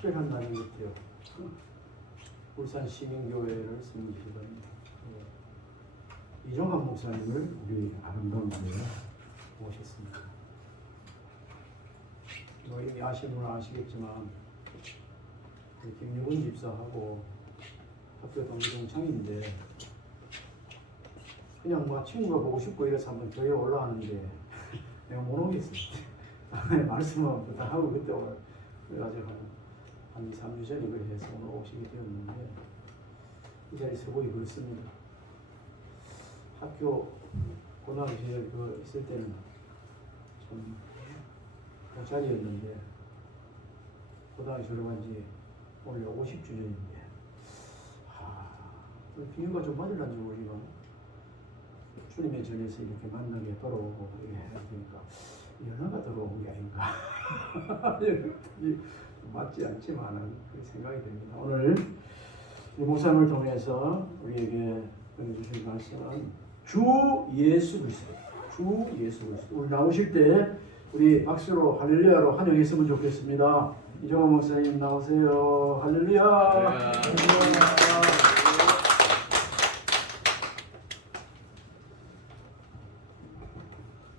특별한 날인 것 같아요. 울산 시민교회를 섬기시던 이종환 목사님을 우리 아름다운 교회에 모셨습니다. 이미 아시는 분은 아시겠지만 김유근 집사하고 학교 동기동창인데 그냥 뭐 친구가 보고 싶고 이래서 한번 교회에 올라왔는데 내가 못 오겠어. 말씀을 부탁하고 그때 그래가지고 한 2, 3주 전에 그래서 오늘 오시게 되었는데 이 자리 서보기 그렇습니다. 학교 고등학교 시절 그 있을 때는 좀 자리였는데 고등학교 졸업한 지 오늘 50주년인데 비유가 좀 맞을란지 모르지만 주님의 전에서 이렇게 만나게 돌아오고 이렇게 해야 되니까 연하가 들어온 게 아닌가 맞지 않지만은 그렇게 생각이 됩니다. 오늘 이 목사님을 통해서 우리에게 전해주실 말씀은 주 예수 그리스도, 주 예수 그리스도. 우리 나오실 때 우리 박수로 할렐루야로 환영했으면 좋겠습니다. 이종환 목사님 나오세요. 할렐루야. 할렐루야.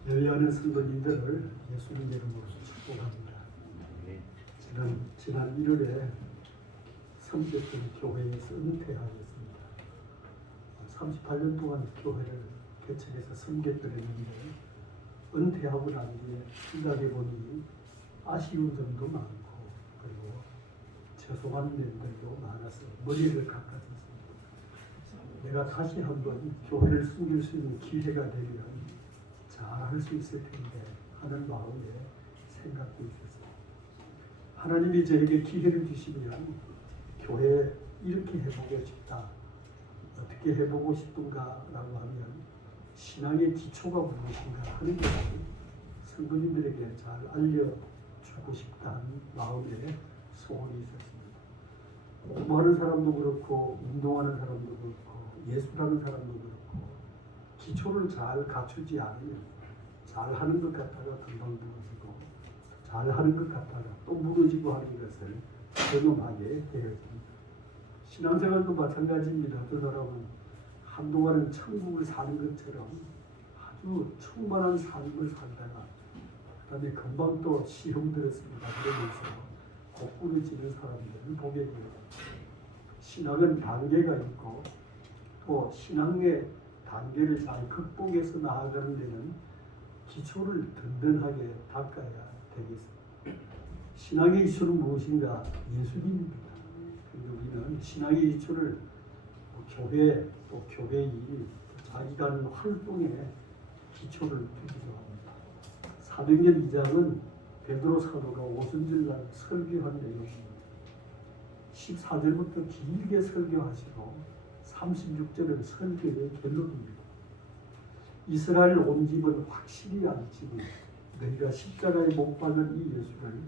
열려하는 성도님들을 예수님 이름으로 축복합니다. 지난 1월에 섬겼던 교회에서 은퇴하였습니다. 38년 동안 교회를 개척해서 섬겼더랬는데 은퇴하고 난 뒤에 생각해 보니 아쉬운 점도 많고 그리고 죄송한 면들도 많아서 머리를 깎아줬습니다. 내가 다시 한번 교회를 섬길 수 있는 기회가 되면 잘 할 수 있을 텐데 하는 마음에 생각도 있었어요. 하나님이 저에게 기회를 주시면 교회 이렇게 해보고 싶다. 어떻게 해보고 싶은가 라고 하면 신앙의 기초가 무엇인가 하는 것을 성도님들에게 잘 알려주고 싶다는 마음에 소원이 있었습니다. 공부하는 사람도 그렇고 운동하는 사람도 그렇고 예술하는 사람도 그렇고 기초를 잘 갖추지 않으면 잘하는 것 같다가 금방 무너지고 잘하는 것 같다가 또 무너지고 하는 것을 경험하게 되었습니다. 신앙생활도 마찬가지입니다. 어떤 사람은 한동안은 천국을 사는 것처럼 아주 충만한 삶을 살다가 그다음에 금방 또 시험 들었습니다. 그러면서 거꾸로지는 사람들을 보게 됩니다. 신앙은 단계가 있고 또 신앙의 단계를 잘 극복해서 나아가는 데는 기초를 든든하게 닦아야 되겠습니다. 신앙의 기초는 무엇인가? 예수님입니다. 우리는 신앙의 기초를 교회 또 교회의 자기가 하는 활동에 기초를 두기도 합니다. 사도행전 2장은 베드로 사도가 오순절날 설교한 내용입니다. 14절부터 길게 설교하시고 36절은 설교의 결론입니다. 이스라엘 온 집은 확실히 알지니 너희가 십자가에 못 박은 이 예수를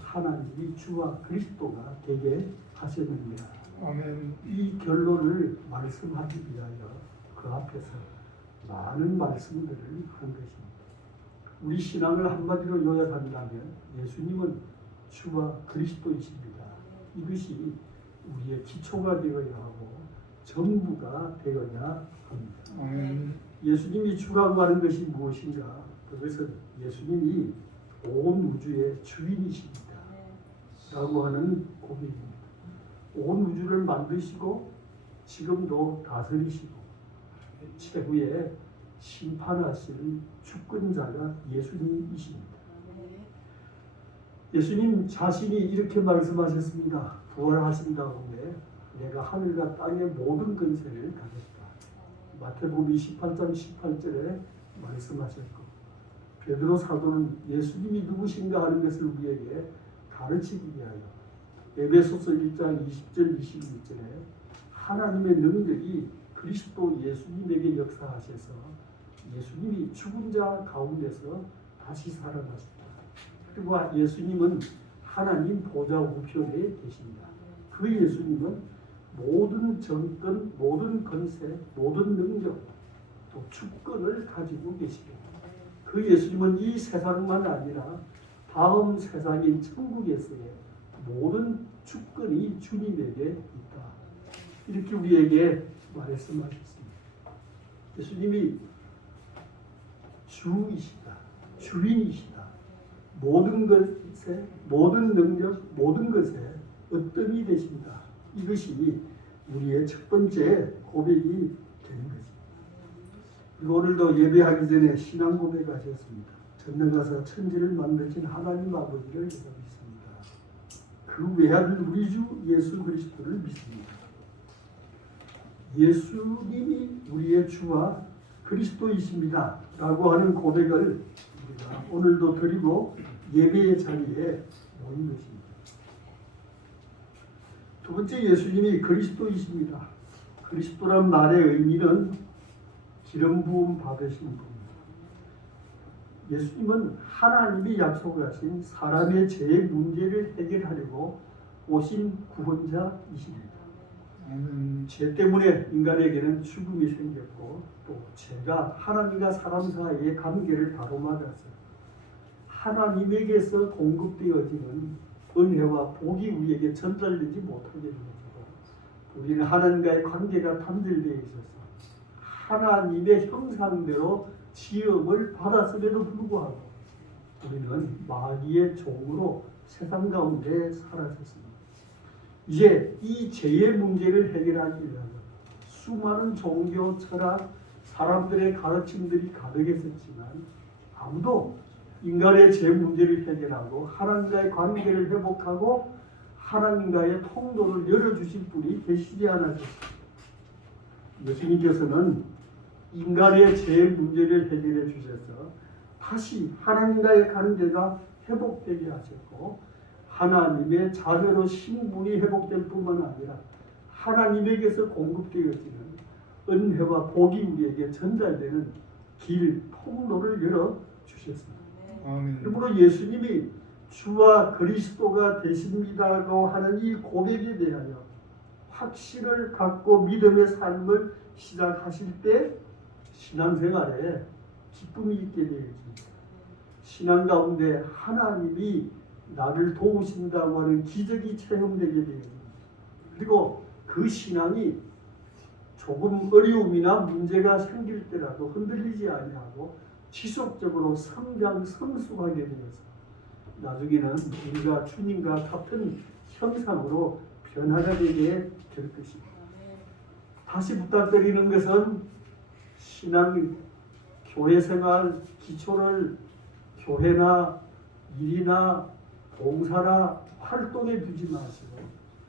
하나님이 주와 그리스도가 되게 하셨느니라. 아멘. 이 결론을 말씀하기 위하여 그 앞에서 많은 말씀들을 한 것입니다. 우리 신앙을 한마디로 요약한다면 예수님은 주와 그리스도이십니다. 이것이 우리의 기초가 되어야 하고 전부가 되어야 합니다. 아멘. 예수님이 주라고 하는 것이 무엇인가? 그것은 예수님이 온 우주의 주인이십니다. 라고 하는 고백입니다. 온 우주를 만드시고 지금도 다스리시고 최후에 심판하시는 주권자가 예수님이십니다. 예수님 자신이 이렇게 말씀하셨습니다. 부활하신 다음에 내가 하늘과 땅의 모든 권세를 가졌다. 마태복음 28장 18절에 말씀하셨고 베드로 사도는 예수님이 누구신가 하는 것을 우리에게 가르치기 위하여 에베소서 1장 20절 21절에 하나님의 능력이 그리스도 예수님에게 역사하셔서 예수님이 죽은 자 가운데서 다시 살아나셨다. 그리고 예수님은 하나님 보좌 우편에 계십니다. 그 예수님은 모든 정권, 모든 권세, 모든 능력, 또 주권을 가지고 계십니다. 그 예수님은 이 세상만 아니라 다음 세상인 천국에서의 모든 주권이 주님에게 있다. 이렇게 우리에게 말씀하셨습니다. 예수님이 주이시다, 주인이시다. 모든 것에, 모든 능력, 모든 것에 어떤이 되신다. 이것이 우리의 첫 번째 고백이 되는 것입니다. 그리고 오늘도 예배하기 전에 신앙 고백하셨습니다. 전능하사 천지를 만드신 하나님 아버지를 믿습니다. 그 외아들 우리 주 예수 그리스도를 믿습니다. 예수님이 우리의 주와 그리스도이십니다 라고 하는 고백을 우리가 오늘도 드리고 예배의 자리에 모인 것입니다. 두 번째, 예수님이 그리스도이십니다. 그리스도란 말의 의미는 기름 부음 받으신 분입니다. 예수님은 하나님이 약속하신 사람의 죄의 문제를 해결하려고 오신 구원자이십니다. 죄 때문에 인간에게는 죽음이 생겼고 또 죄가 하나님과 사람 사이의 관계를 가로막아서 하나님에게서 공급되어지는 은혜와 복이 우리에게 전달되지 못하게 되는 것이고, 우리는 하나님과의 관계가 단절되어 있어서 하나님의 형상대로 지음을 받았음에도 불구하고 우리는 마귀의 종으로 세상 가운데 살았었습니다. 이제 이 죄의 문제를 해결하기 위하여 수많은 종교, 철학, 사람들의 가르침들이 가득했었지만 아무도 인간의 죄 문제를 해결하고 하나님과의 관계를 회복하고 하나님과의 통로를 열어주실 분이 계시지 않았습니다. 예수님께서는 인간의 죄 문제를 해결해 주셔서 다시 하나님과의 관계가 회복되게 하셨고, 하나님의 자녀로 신분이 회복될 뿐만 아니라 하나님에게서 공급되어지는 은혜와 복이 우리에게 전달되는 길, 통로를 열어주셨습니다. 그러므로 예수님이 주와 그리스도가 되십니다고 하는 이 고백에 대하여 확신을 갖고 믿음의 삶을 시작하실 때 신앙생활에 기쁨이 있게 되어집니다. 신앙 가운데 하나님이 나를 도우신다고 하는 기적이 체험되게 되어집니다. 그리고 그 신앙이 조금 어려움이나 문제가 생길 때라도 흔들리지 아니하고 지속적으로 성숙하게 되어서 나중에는 우리가 주님과 같은 형상으로 변화되게 될 것입니다. 다시 부탁드리는 것은 신앙, 교회 생활 기초를 교회나 일이나 봉사나 활동에 두지 마시고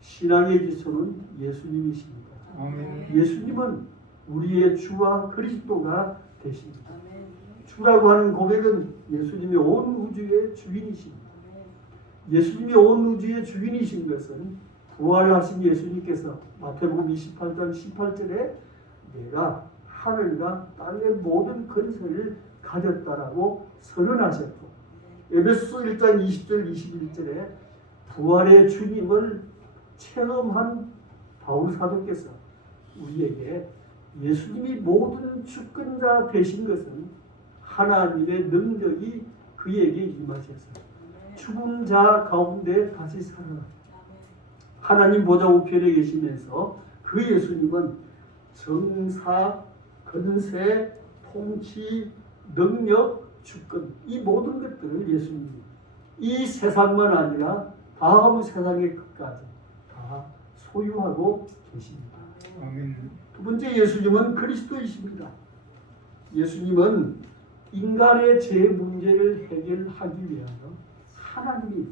신앙의 기초는 예수님이십니다. 예수님은 우리의 주와 그리스도가 되십니다. 주라고 하는 고백은 예수님이 온 우주의 주인이십니다. 예수님이 온 우주의 주인이신 것은 부활하신 예수님께서 마태복음 28장 18절에 내가 하늘과 땅의 모든 권세를 가졌다라고 선언하셨고, 에베소서 1장 20절 21절에 부활의 주님을 체험한 바울 사도께서 우리에게 예수님이 모든 주권자 되신 것은 하나님의 능력이 그에게 임하셔서 죽은 자 가운데 다시 살아나 하나님 보좌 우편에 계시면서 그 예수님은 정사, 권세, 통치, 능력, 주권, 이 모든 것들을 예수님이 이 세상만 아니라 다음 세상의 끝까지 다 소유하고 계십니다. 두 번째, 예수님은 그리스도이십니다. 예수님은 인간의 죄 문제를 해결하기 위하여 하나님이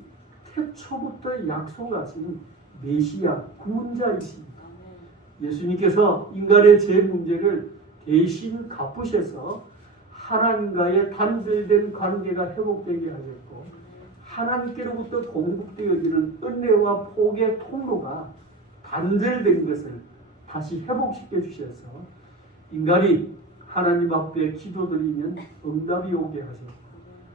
태초부터 약속하신 메시아, 구원자이십니다. 예수님께서 인간의 죄 문제를 대신 갚으셔서 하나님과의 단절된 관계가 회복되게 하셨고, 하나님께로부터 공급되어지는 은혜와 복의 통로가 단절된 것을 다시 회복시켜 주셔서 인간이 하나님 앞에 기도드리면 응답이 오게 하셨고,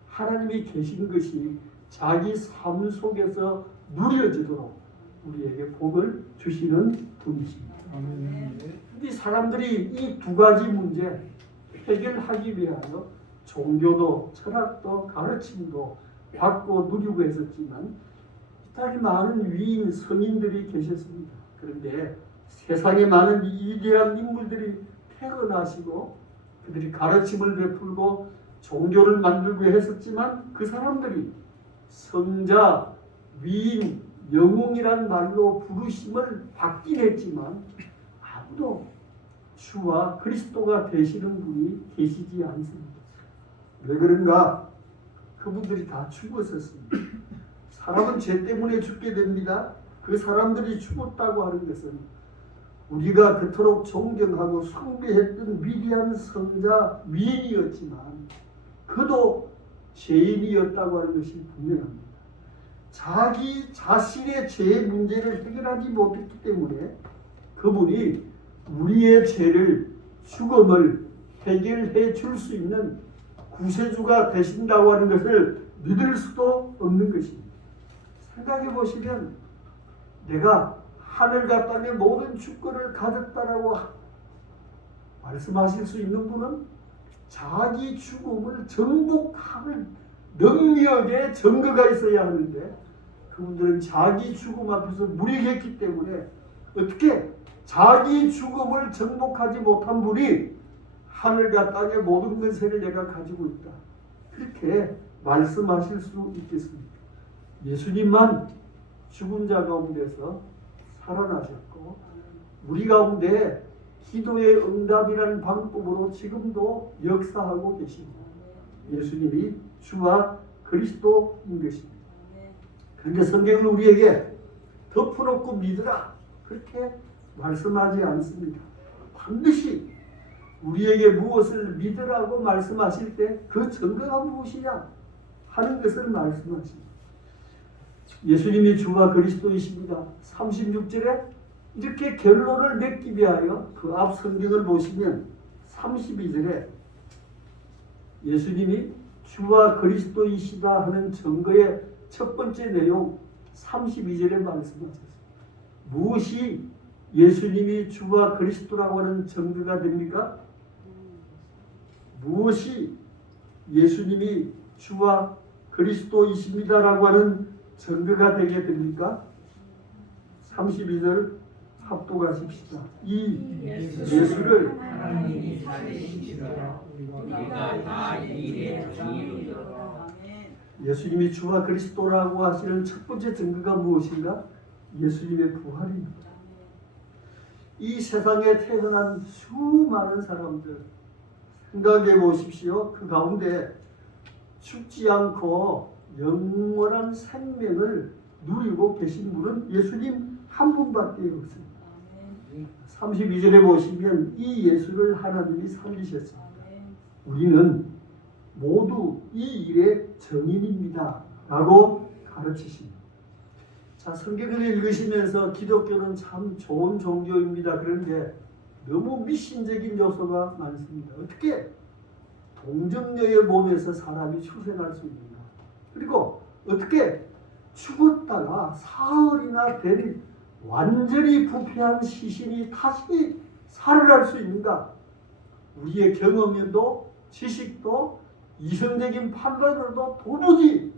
하나님이 계신 것이 자기 삶 속에서 누려지도록 우리에게 복을 주시는 분이십니다. 이 사람들이 이 두 가지 문제 해결하기 위하여 종교도 철학도 가르침도 받고 누리고 했었지만 대단히 많은 위인 성인들이 계셨습니다. 그런데 세상에 많은 위대한 인물들이 태어나시고 그들이 가르침을 베풀고 종교를 만들고 했었지만 그 사람들이 성자, 위인, 영웅이란 말로 부르심을 받긴 했지만 아무도 주와 그리스도가 되시는 분이 계시지 않습니다. 왜 그런가? 그분들이 다 죽었었습니다. 사람은 죄 때문에 죽게 됩니다. 그 사람들이 죽었다고 하는 것은 우리가 그토록 존경하고 숭배했던 위대한 성자 위인이었지만 그도 죄인이었다고 하는 것이 분명합니다. 자기 자신의 죄 문제를 해결하지 못했기 때문에 그분이 우리의 죄를, 죽음을 해결해 줄 수 있는 구세주가 되신다고 하는 것을 믿을 수도 없는 것입니다. 생각해 보시면 내가 하늘과 땅의 모든 주권을 가졌다라고 말씀하실 수 있는 분은 자기 죽음을 정복할 능력의 증거가 있어야 하는데 그분들은 자기 죽음 앞에서 무력했기 때문에 어떻게 자기 죽음을 정복하지 못한 분이 하늘과 땅의 모든 권세를 내가 가지고 있다. 그렇게 말씀하실 수 있겠습니까? 예수님만 죽은 자 가운데서 살아나셨고 우리 가운데 기도의 응답이라는 방법으로 지금도 역사하고 계십니다. 예수님이 주와 그리스도인 것입니다. 그런데 성경은 우리에게 덮어놓고 믿으라 그렇게 말씀하지 않습니다. 반드시 우리에게 무엇을 믿으라고 말씀하실 때 그 증거가 무엇이냐 하는 것을 말씀하십니다. 예수님이 주와 그리스도이십니다. 36절에 이렇게 결론을 맺기 위하여 그 앞 성경을 보시면 32절에 예수님이 주와 그리스도이시다 하는 증거의 첫 번째 내용 32절에 말씀하셨습니다. 무엇이 예수님이 주와 그리스도라고 하는 증거가 됩니까? 무엇이 예수님이 주와 그리스도이십니다라고 하는 증거가 되게 됩니까? 32절 합독하십시다. 이 예수를 하나님이 살리시리라 우리가 다 일에 동의하리라. 예수님이 주와 그리스도라고 하시는 첫 번째 증거가 무엇인가? 예수님의 부활입니다. 이 세상에 태어난 수많은 사람들 생각해 보십시오. 그 가운데 죽지 않고 영원한 생명을 누리고 계신 분은 예수님 한 분밖에 없습니다. 32절에 보시면 이 예수를 하나님이 살리셨습니다. 우리는 모두 이 일의 증인입니다. 라고 가르치십니다. 자, 성경을 읽으시면서 기독교는 참 좋은 종교입니다. 그런데 너무 미신적인 요소가 많습니다. 어떻게 동정녀의 몸에서 사람이 출생할 수 있는가? 그리고 어떻게 죽었다가 사흘이나 된 완전히 부패한 시신이 다시 살아날 수 있는가? 우리의 경험도 지식도 이성적인 판단으로도 도무지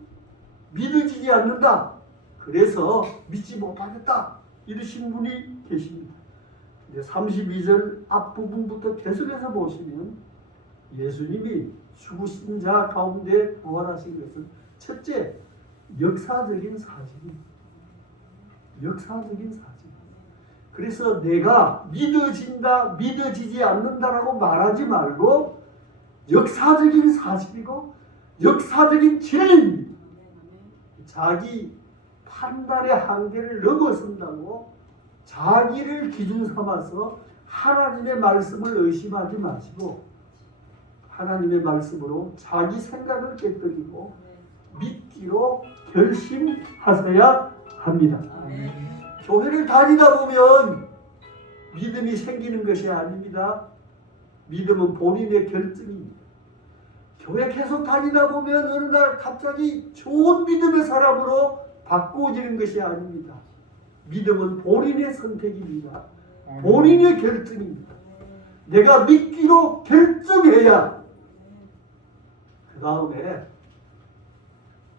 믿어지지 않는다. 그래서 믿지 못하겠다. 이러신 분이 계십니다. 32절 앞부분부터 계속해서 보시면 예수님이 죽으신 자 가운데 부활하신 것은 첫째, 역사적인 사실입니다. 역사적인 사실. 그래서 내가 믿어진다, 믿어지지 않는다라고 말하지 말고 역사적인 사실이고 역사적인 진리입니다. 자기 판단의 한계를 넘어선다고 자기를 기준 삼아서 하나님의 말씀을 의심하지 마시고 하나님의 말씀으로 자기 생각을 깨뜨리고 믿기로 결심하셔야 합니다. 교회를 다니다 보면 믿음이 생기는 것이 아닙니다. 믿음은 본인의 결정입니다. 교회 계속 다니다 보면 어느 날 갑자기 좋은 믿음의 사람으로 바꾸어지는 것이 아닙니다. 믿음은 본인의 선택입니다. 본인의 결정입니다. 내가 믿기로 결정해야 그 다음에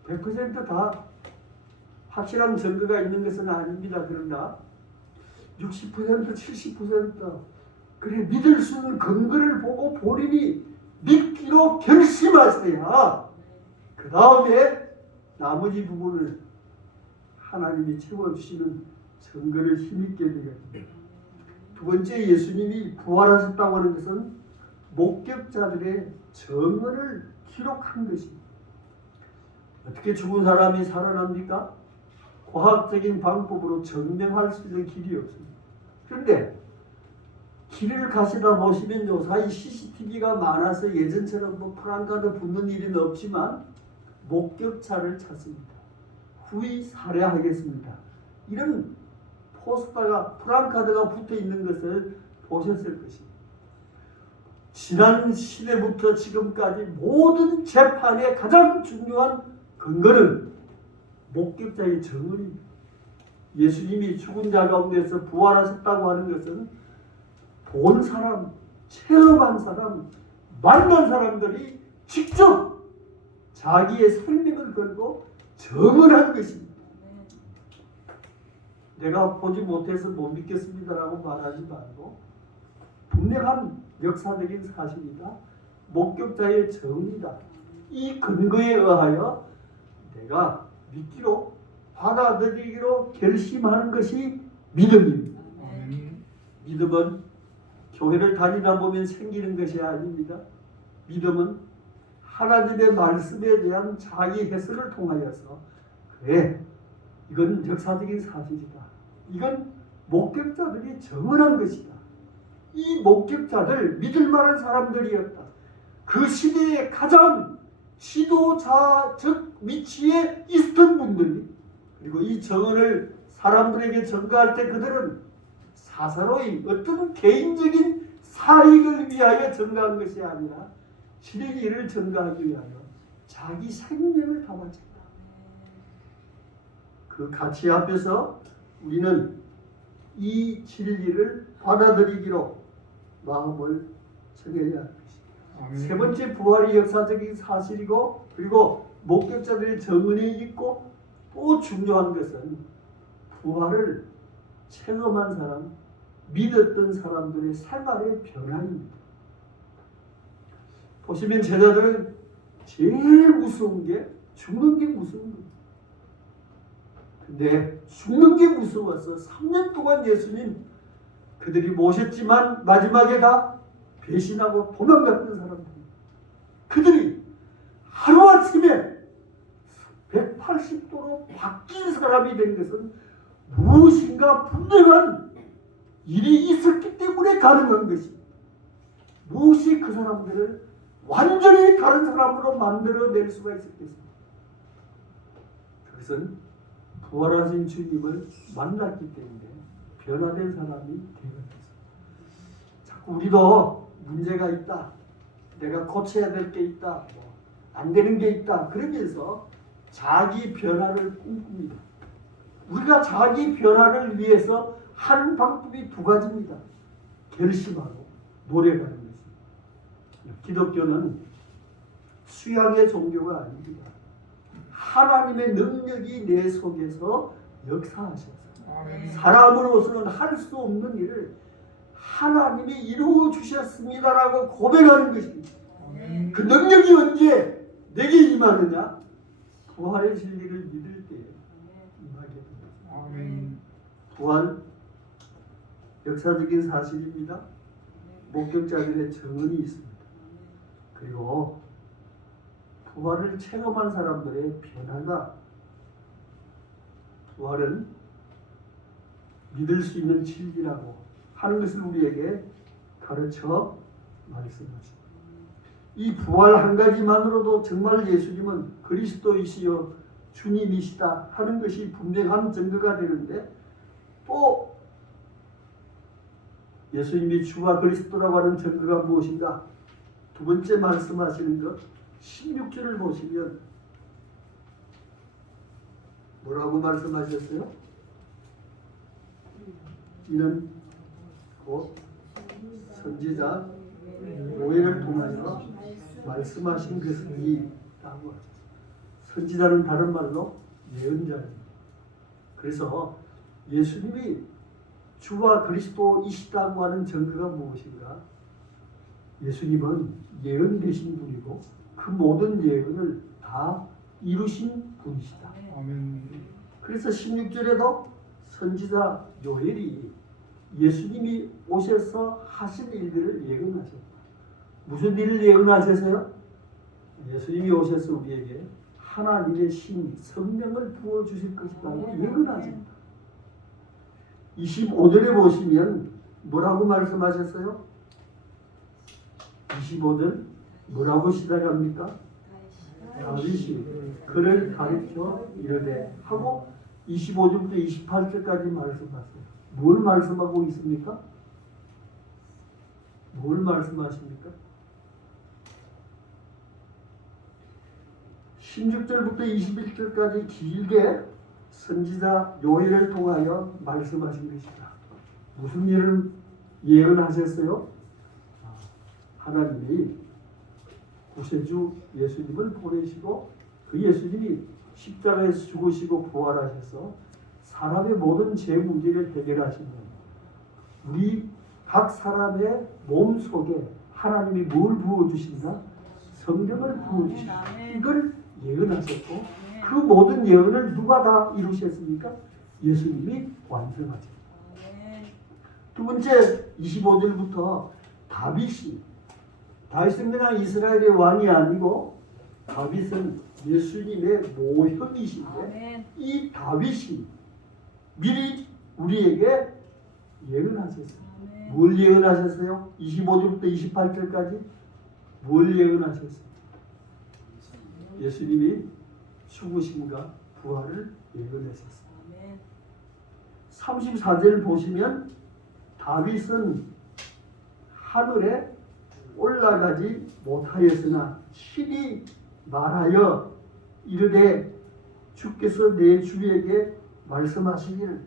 100% 다 확실한 증거가 있는 것은 아닙니다. 그러나 60% 70% 그래 믿을 수 있는 근거를 보고 본인이 믿기로 결심하셔야 그 다음에 나머지 부분을 하나님이 채워주시는 증거를 힘있게 되겠습니다. 두 번째, 예수님이 부활하셨다고 하는 것은 목격자들의 증언을 기록한 것입니다. 어떻게 죽은 사람이 살아납니까? 과학적인 방법으로 증명할 수 있는 길이 없습니다. 그런데 길을 가시다 보시면 요사이 CCTV가 많아서 예전처럼 뭐 프랑카드 붙는 일은 없지만 목격자를 찾습니다. 후위 살해하겠습니다. 이런 포스터가 프랑카드가 붙어 있는 것을 보셨을 것입니다. 지난 시대부터 지금까지 모든 재판의 가장 중요한 근거는 목격자의 증언입니다. 예수님이 죽은 자 가운데서 부활하셨다고 하는 것은 본 사람, 체험한 사람, 만난 사람들이 직접 자기의 생명을 걸고 증언한 것입니다. 내가 보지 못해서 못 믿겠습니다라고 말하지 말고 분명한 역사적인 사실이다. 목격자의 증언이다. 이 근거에 의하여 내가 믿기로 받아들이기로 결심하는 것이 믿음입니다. 믿음은 교회를 다니다 보면 생기는 것이 아닙니다. 믿음은 하나님의 말씀에 대한 자기 해석을 통하여서 그래 이건 역사적인 사실이다. 이건 목격자들이 증언한 것이다. 이 목격자들 믿을 만한 사람들이었다. 그 시대에 가장 지도자적 위치에 있었던 분들이 그리고 이 증언을 사람들에게 전가할 때 그들은 사사로이 어떤 개인적인 사익을 위하여 전가한 것이 아니라 진리를 전가하기 위하여 자기 생명을 다 바쳤다. 그 가치 앞에서 우리는 이 진리를 받아들이기로 마음을 정해야 합니다. 세 번째, 부활이 역사적인 사실이고 그리고 목격자들의 증언이 있고 또 중요한 것은 부활을 체험한 사람, 믿었던 사람들의 생활의 변화입니다. 보시면 제자들은 제일 무서운 게 죽는 게 무서운 거예요. 근데 죽는 게 무서워서 3년 동안 예수님 그들이 모셨지만 마지막에 다 배신하고 도망갔던 사람들. 그들이 하루아침에 180도로 바뀐 사람이 된 것은 무엇인가 분명한 일이 있었기 때문에 가능한 것입니다. 무엇이 그 사람들을 완전히 다른 사람으로 만들어낼 수가 있었겠습니까? 그것은 부활하신 주님을 만났기 때문에 변화된 사람이 되었습니다. 자꾸 우리도 문제가 있다. 내가 고쳐야 될 게 있다. 안 되는 게 있다. 그러면서 자기 변화를 꿈꿉니다. 우리가 자기 변화를 위해서 하는 방법이 두 가지입니다. 결심하고 노력하는 것입니다. 기독교는 수양의 종교가 아닙니다. 하나님의 능력이 내 속에서 역사하셔서 사람으로서는 할 수 없는 일을 하나님이 이루어 주셨습니다라고 고백하는 것입니다. 그 능력이 언제 내게 임하느냐? 부활의 진리를 믿을 때 임하게 됩니다. 부활 역사적인 사실입니다. 목격자들의 증언이 있습니다. 그리고 부활을 체험한 사람들의 변화가 부활은 믿을 수 있는 진리라고 하는 것을 우리에게 가르쳐 말씀하십니다. 이 부활 한 가지만으로도 정말 예수님은 그리스도이시요 주님이시다 하는 것이 분명한 증거가 되는데 또 예수님이 주와 그리스도라고 하는 증거가 무엇인가? 두 번째 말씀하시는 것 16절을 보시면 뭐라고 말씀하셨어요? 이는 곧 선지자 요엘을 통하여 말씀하신 것이라고 하셨어요. 선지자는 다른 말로 예언자입니다. 그래서 예수님이 주와 그리스도이시다고 하는 증거가 무엇인가? 예수님은 예언되신 분이고 그 모든 예언을 다 이루신 분이시다. 아멘. 그래서 16절에도 선지자 요엘이 예수님이 오셔서 하신 일들을 예언하셨다. 무슨 일을 예언하셨어요? 예수님이 오셔서 우리에게 하나님의 신 성령을 부어주실 것이라고 예언하셨다. 25절에 보시면 뭐라고 말씀하셨어요? 25절 뭐라고 시작합니까? 다윗이 그를 가르쳐 이르되 하고 25절부터 28절까지 말씀하세요. 뭘 말씀하고 있습니까? 뭘 말씀하십니까? 16절부터 21절까지 길게 선지자 요엘을 통하여 말씀하신 것이다. 무슨 일을 예언하셨어요? 하나님이 구세주 예수님을 보내시고 그 예수님이 십자가에서 죽으시고 부활하셔서 사람의 모든 죄 문제를 해결하시는 우리 각 사람의 몸 속에 하나님이 뭘 부어주신다? 성령을 부어주신다. 이걸 예언하셨고 그 모든 예언을 누가 다 이루셨습니까? 예수님이 완성하셨다. 두 번째 25절부터 다윗은 그냥 이스라엘의 왕이 아니고 다윗은 예수님의 모형이신데 이 다윗이 미리 우리에게 예언하셨어요. 뭘 예언하셨어요? 25절부터 28절까지 뭘 예언하셨어요? 예수님이 죽으심과 부활을 예언하셨어요. 34절 보시면 다윗은 하늘에 올라가지 못하였으나 신이 말하여 이르되 주께서 내 주에게 말씀하시기를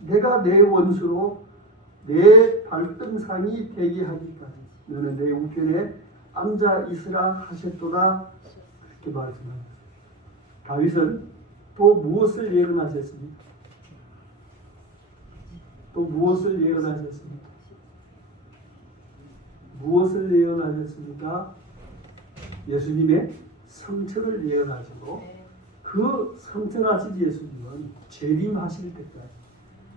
내가 내 원수로 내 발등상이 되게 하기까지 너는 내 우편에 앉아 있으라 하셨도다. 그렇게 말씀합니다. 다윗은 또 무엇을 예언하셨습니까? 또 무엇을 예언하셨습니까? 무엇을 예언하셨습니까? 예수님의 성천을 예언하시고 그 성천하신 예수님은 재림하실 때까지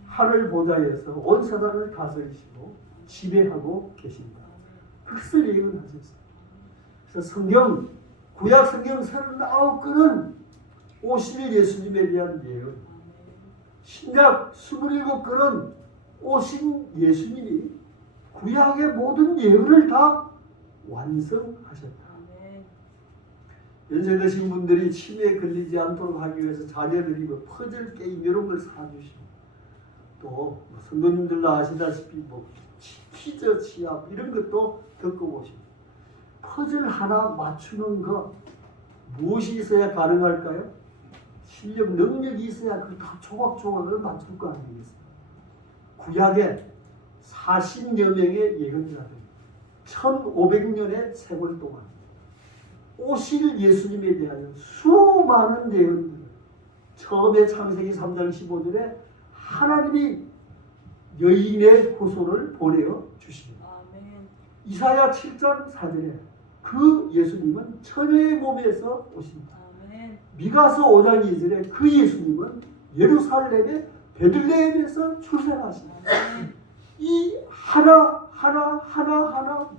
하늘 보좌에서 온 세상을 다스리시고 지배하고 계신다. 그것을 예언하셨어요. 그래서 구약 성경 39권은 오실 예수님에 대한 예언, 신약 27권은 오신 예수님이 구약의 모든 예언을 다 완성하셨다. 연세 드신 분들이 치매에 걸리지 않도록 하기 위해서 자녀들이 퍼즐 게임 이런 걸 사주시고 또 성도님들도 아시다시피 퀴즈 시합 이런 것도 겪어보시고 퍼즐 하나 맞추는 거 무엇이 있어야 가능할까요? 실력, 능력이 있어야 그 다 조각조각을 맞출 거 아니겠어요? 구약에 40여 명의 예언자들 1500년의 세월 동안 오실 예수님에 대하여 수많은 예언들 처음에 창세기 3장 15절에 하나님이 여인의 후손을 보내어 주십니다. 이사야 7장 4절에 그 예수님은 처녀의 몸에서 오십니다. 미가서 5장 2절에 그 예수님은 예루살렘의 베들레헴에서 출생하십니다. 이 하나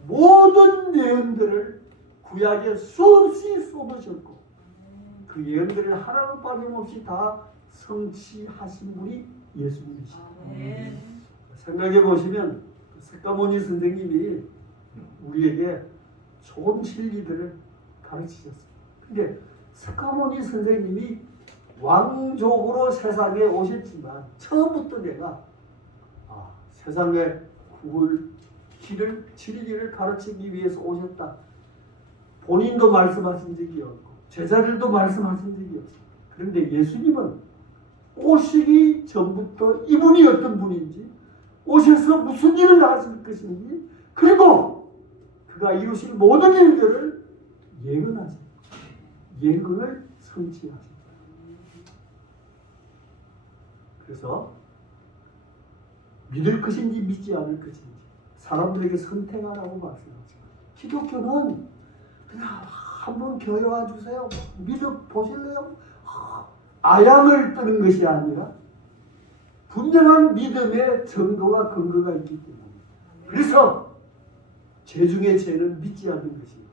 모든 예언들을 구약에 수없이 쏟으셨고 그 예언들을 하나도 빠짐없이 다 성취하신 분이 예수님이십니다. 생각해 보시면 색가모니 선생님이 우리에게 좋은 진리들을 가르치셨습니다. 근데 색가모니 선생님이 왕족으로 세상에 오셨지만 처음부터 내가 세상의 길을 진리를 가르치기 위해서 오셨다. 본인도 말씀하신 적이 없고 제자들도 말씀하신 적이 없습니다. 그런데 예수님은 오시기 전부터 이분이 어떤 분인지 오셔서 무슨 일을 하실 것인지 그리고 그가 이루실 모든 일들을 예언하십니다. 예언을 성취하십니다. 그래서 믿을 것인지 믿지 않을 것인지 사람들에게 선택하라고 말씀하죠. 기독교는 그냥 한번 교회 와주세요. 믿어 보실래요? 아양을 뜨는 것이 아니라 분명한 믿음의 증거와 근거가 있기 때문에 그래서 죄 중에 죄는 믿지 않는 것입니다.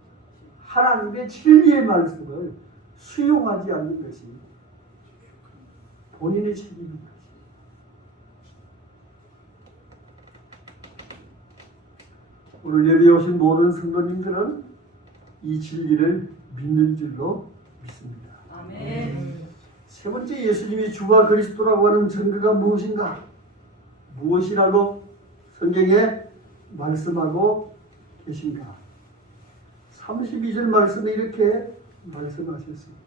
하나님의 진리의 말씀을 수용하지 않는 것이 본인의 책임입니다. 오늘 예배에 오신 모든 성도님들은 이 진리를 믿는 줄로 믿습니다. 아멘. 세 번째, 예수님이 주와 그리스도라고 하는 증거가 무엇인가? 무엇이라고 성경에 말씀하고 계신가? 32절 말씀에 이렇게 말씀하셨습니다.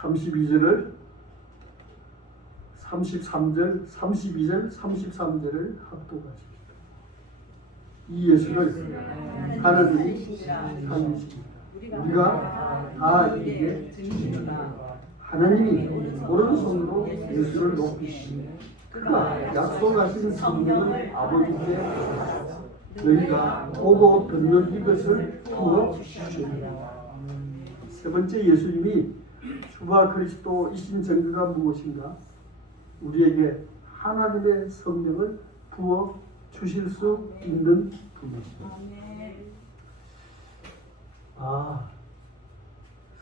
(32절을) 33절, 32절, 33절을 합독하십시오. 이 예수를 하나님이 닮으십니다. 우리가 다 이게 증인이다. 하나님이 오른손으로 예수를 높이시니 그가 약속하신 성령을 아버지께 주셨다. 너희가 보고 듣는 이것을 부어 주시리라. 세 번째, 예수님이 주와 그리스도이신 증거가 무엇인가? 우리에게 하나님의 성령을 부어 주실 수 있는 분이십니다.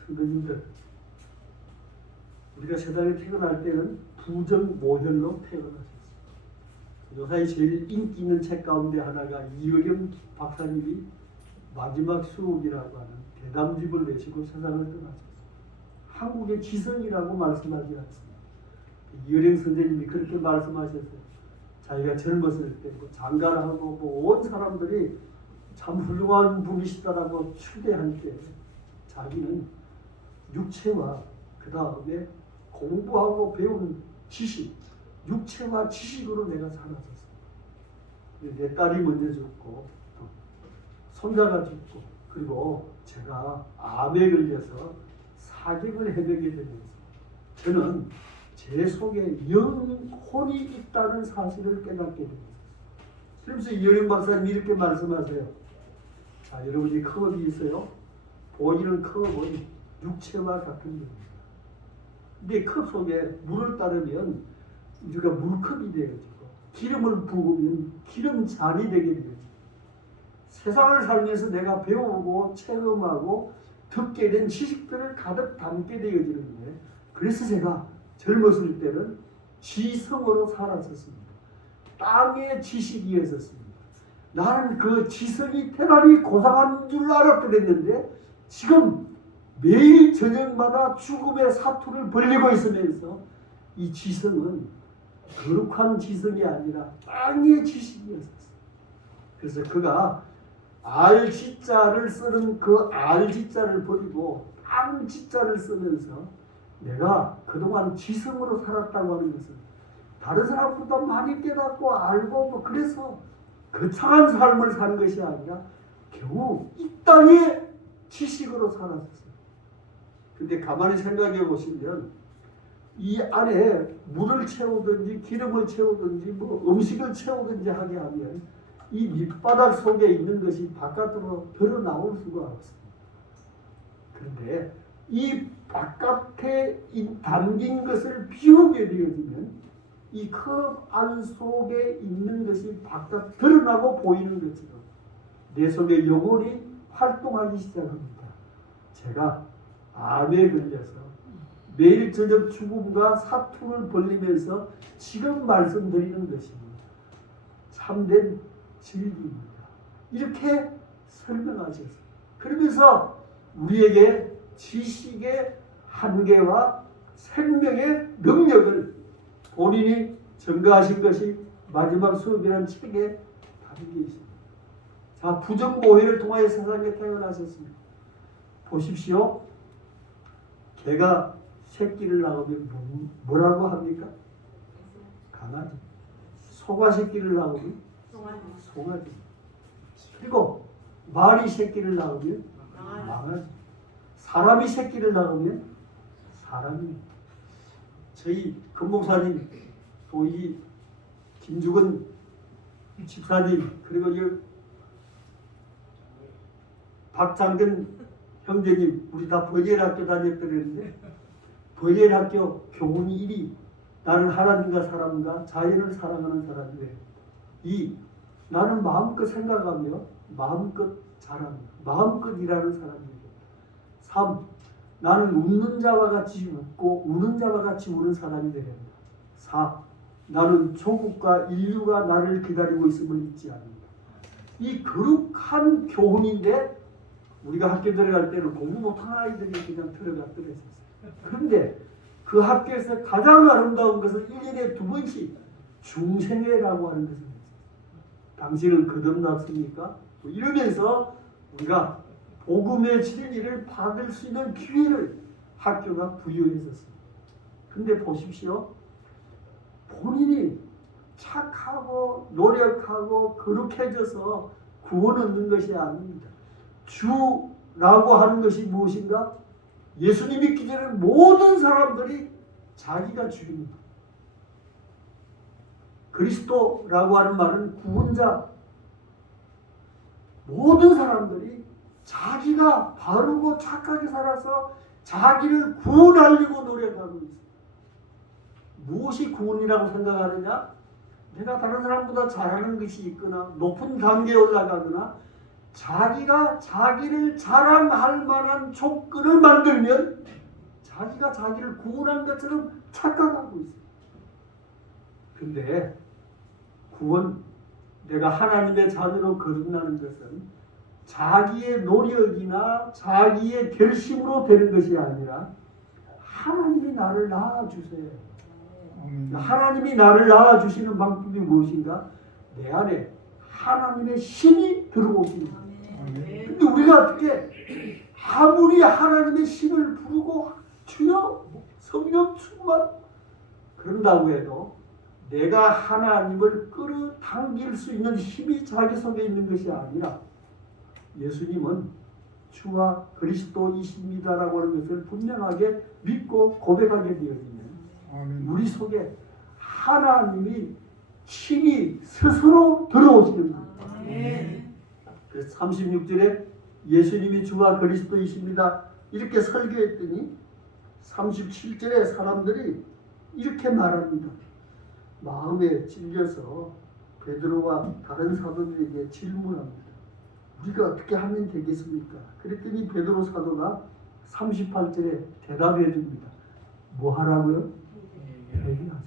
성도님들, 우리가 세상에 태어날 때는 부정모혈로 태어나셨습니다. 요사이 제일 인기 있는 책 가운데 하나가 이의겸 박사님이 마지막 수업이라고 하는 대담집을 내시고 세상을 떠나셨습니다. 한국의 지성이라고 말씀하지 않습니다. 이의령 선생님이 그렇게 말씀하셨어요. 자기가 젊었을 때 장가하고 온 사람들이 참 훌륭한 분이시다라고 추대할 때 자기는 육체와 그 다음에 공부하고 배운 지식, 육체와 지식으로 내가 살았었어. 내 딸이 먼저 죽고 또 손자가 죽고 그리고 제가 암에 걸려서 사격을 해내게 되면서 저는 제 속에 영혼이 있다는 사실을 깨닫게 됩니다. 그래서 이효령 박사님이 이렇게 말씀하세요. 자, 여러분이 컵이 있어요. 보이는 컵은 육체와 같은 겁니다. 근데 컵 속에 물을 따르면 우리가 물컵이 되어지고 기름을 부으면 기름잔이 되게 되어지고 세상을 살면서 내가 배우고 체험하고 듣게 된 지식들을 가득 담게 되어지는데 그래서 제가 젊었을 때는 지성으로 살았었습니다. 땅의 지식이었었습니다. 나는 그 지성이 대단히 고상한 줄 알았게 됐는데 지금 매일 저녁마다 죽음의 사투를 벌리고 있으면서 이 지성은 거룩한 지성이 아니라 땅의 지식이었었어요. 그래서 그가 알지자를 쓰는 그 알지자를 버리고 땅지자를 쓰면서 내가 그동안 지성으로 살았다고 하는 것은 다른 사람보다 많이 깨닫고 알고 그래서 거창한 삶을 사는 것이 아니라 겨우 이 땅의 지식으로 살았었어요. 근데 가만히 생각해 보시면 이 안에 물을 채우든지 기름을 채우든지 음식을 채우든지 하게 하면 이 밑바닥 속에 있는 것이 바깥으로 드러나올 수가 없습니다. 그런데 이 바깥에 담긴 것을 비우게 되어지면 이 컵 안 속에 있는 것이 바깥 드러나고 보이는 것처럼 내 속에 영혼이 활동하기 시작합니다. 제가 암에 걸려서 매일 저녁 죽음과 사투를 벌리면서 지금 말씀드리는 것입니다. 참된 진리입니다. 이렇게 설명하셨어요. 그러면서 우리에게 지식의 한계와 생명의 능력을 본인이 증거하신 것이 마지막 수업이라는 책에 담겨 있습니다. 자, 부정모해를 통하여 세상에 태어나셨습니다. 보십시오. 개가 새끼를 낳으면 뭐라고 합니까? 강아지. 소가 새끼를 낳으면 송아지. 그리고 말이 새끼를 낳으면 망아지. 사람이 새끼를 낳으면 사람이. 저희 금목사님 또 이 김죽은 집사님 그리고 이 박장근 형제님 우리 다 버젤학교 다녔더랬는데 버젤학교 교훈이 1위 나는 하나님과 사람과 자연을 사랑하는 사람이래. 2. 나는 마음껏 생각하며 마음껏 잘하며 마음껏 일하는 사람이래. 3. 나는 웃는 자와 같이 웃고 우는 자와 같이 우는 사람이 되려 한다. 4. 나는 조국과 인류가 나를 기다리고 있음을 잊지 않는다. 이 거룩한 교훈인데 우리가 학교 들어갈 때는 공부 못하는 아이들이 그냥 들어가 떨어졌어요. 그런데 그 학교에서 가장 아름다운 것은 1년에 2번씩 중생회라고 하는 것을 했어요. 당신은 거듭났습니까? 이러면서 우리가 복음의 진리를 받을 수 있는 기회를 학교가 부여했었습니다. 근데 보십시오. 본인이 착하고 노력하고 거룩해져서 구원 얻는 것이 아닙니다. 주라고 하는 것이 무엇인가? 예수님 믿기 전에 모든 사람들이 자기가 주입니다. 그리스도라고 하는 말은 구원자. 모든 사람들이 자기가 바르고 착하게 살아서 자기를 구원하려고 노력하고 있습니다. 무엇이 구원이라고 생각하느냐? 내가 다른 사람보다 잘하는 것이 있거나 높은 단계에 올라가거나 자기가 자기를 자랑할 만한 조건을 만들면 자기가 자기를 구원한 것처럼 착각하고 있어요. 근데 구원, 내가 하나님의 자녀로 거듭나는 것은 자기의 노력이나 자기의 결심으로 되는 것이 아니라 하나님이 나를 낳아주세요. 하나님이 나를 낳아주시는 방법이 무엇인가? 내 안에 하나님의 신이 들어오십니다. 근데 우리가 어떻게 아무리 하나님의 신을 부르고 주여 성령 충만 그런다고 해도 내가 하나님을 끌어당길 수 있는 힘이 자기 속에 있는 것이 아니라 예수님은 주와 그리스도이십니다라고 하는 것을 분명하게 믿고 고백하게 되어지면 우리 속에 하나님이 신이 스스로 들어오시는 거예요. 그래서 36절에 예수님이 주와 그리스도이십니다 이렇게 설교했더니 37절에 사람들이 이렇게 말합니다. 마음에 찔려서 베드로와 다른 사도들에게 질문합니다. 우리가 어떻게 하면 되겠습니까? 그랬더니 베드로 사도가 38절에 대답해 줍니다. 뭐 하라고요? 회개하자.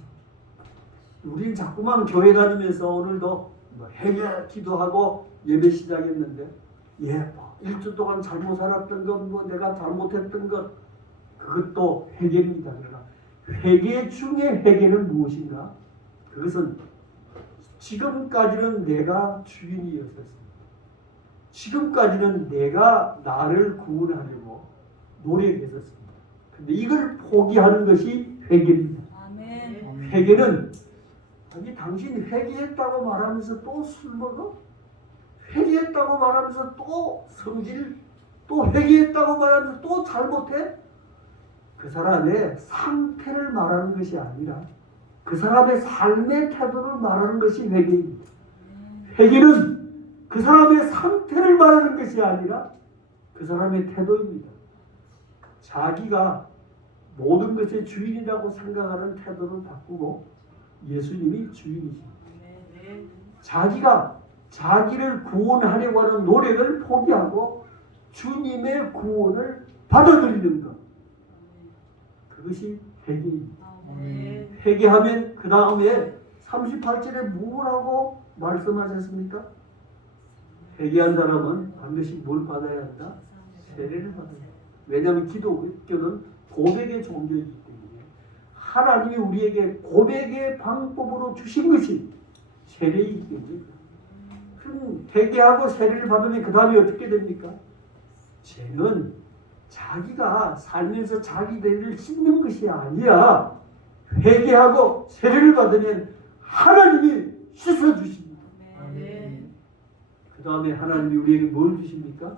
우린 자꾸만 교회 다니면서 오늘도 회개 기도하고 예배 시작했는데 일주 동안 잘못 살았던 것, 내가 잘못했던 것 그것도 회개입니다. 그러나 회개 중에 회개는 무엇인가? 그것은 지금까지는 내가 주인이었었습니다. 지금까지는 내가 나를 구원하려고 노력했었습니다. 근데 이걸 포기하는 것이 회개입니다. 아멘. 회개는 아니 당신이 회개했다고 말하면서 또 술 먹어? 회개했다고 말하면서 또 성질? 또 회개했다고 말하면서 또 잘못해? 그 사람의 상태를 말하는 것이 아니라 그 사람의 삶의 태도를 말하는 것이 회개입니다. 회개는 그 사람의 상태를 말하는 것이 아니라 그 사람의 태도입니다. 자기가 모든 것의 주인이라고 생각하는 태도를 바꾸고 예수님이 주인이십니다. 자기가 자기를 구원하려고 하는 노력을 포기하고 주님의 구원을 받아들이는 것. 그것이 회개입니다. 회개하면 그 다음에 38절에 뭐라고 말씀하셨습니까? 회개한 사람은 반드시 뭘 받아야 한다? 세례를 받아야 한다. 왜냐하면 기독교는 고백의 종교이기 때문에 하나님이 우리에게 고백의 방법으로 주신 것이 세례이기 때문에 그럼 회개하고 세례를 받으면 그 다음에 어떻게 됩니까? 죄는 자기가 살면서 자기 죄를 씻는 것이 아니라 회개하고 세례를 받으면 하나님이 씻어주십니다. 아멘. 그 다음에 하나님이 우리에게 뭘 주십니까?